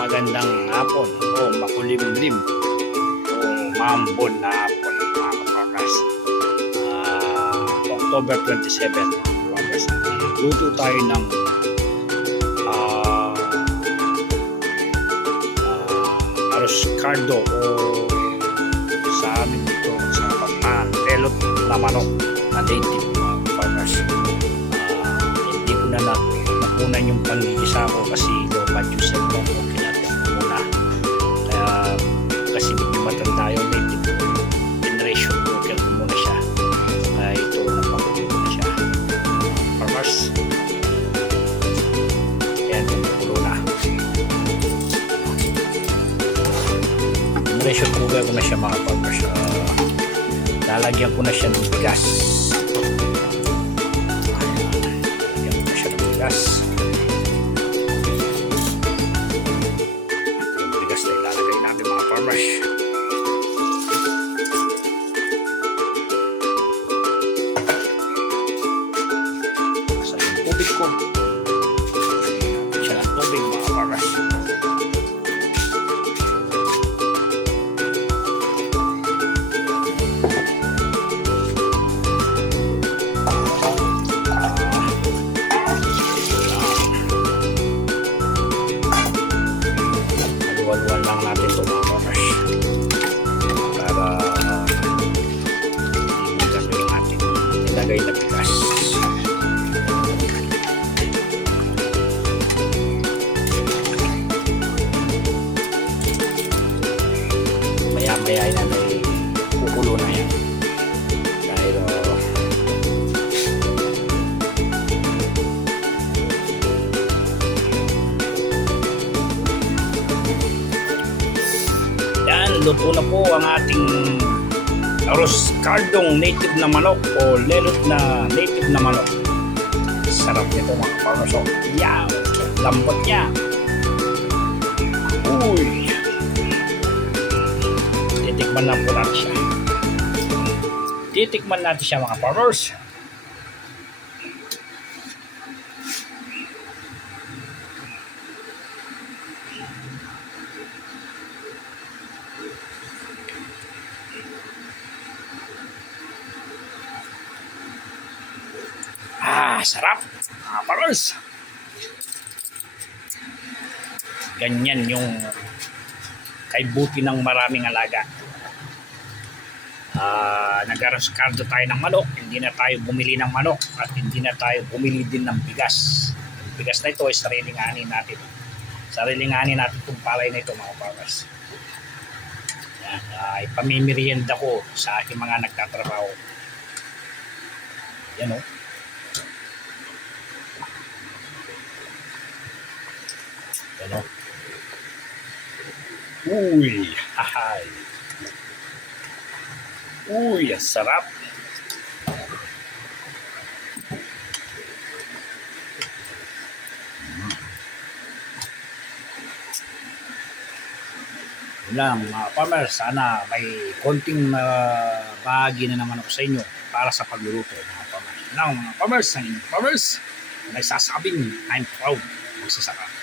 magandang hapon o makulimlim o mambon na hapon mga kapakas. October 27 mga kapakas. Luto tayo ng arroz caldo o sa amin dito sa elot na manok na native mga kapakas. Hindi ko na nakunan yung pangigisa ko kasi low budget set ko kinatong muna, kaya kasi medyo matanda yung native generation ko, kaya ko muna siya, kaya ito napakulo na siya farmers, kaya napakulo na generation ko, kaya ko na siya mga farmers. Lalagyan ko na siya ng bigas. Yung bigas na ilalagay natin mga farmers. Sa yung tubig ko, siya ng tubig mga farmers. Haluan lang natin ito mga farmers para hindi kami yung ating nilagay na bigas. Maya maya yan ay kukulo na yan dahil luto na po ang ating arroz caldong native na manok o lelot na native na manok. Sarap nito mga farmers. Yaw! Lambot niya. Uy! Titikman na po natin siya. Titikman natin siya mga farmers. Sarap mga farmers. Ganyan yung kaibuti ng maraming alaga. Nag-arroz caldo tayo ng manok, hindi na tayo bumili ng manok at hindi na tayo bumili din ng bigas. Yung bigas na ito ay sariling ani natin. Sariling ani natin itong palay na ito mga farmers. Yan, ipamimerienda ko sa aking mga nagtatrabaho. Yan o. Ano? Uy, hahay. Uy, ang sarap. Yun lang mga farmers, sana may konting bahagi na naman ako sa inyo para sa pagluluto mga farmers. Yun lang mga farmers, ang inyong farmers, may sasabing I'm proud magsasaka.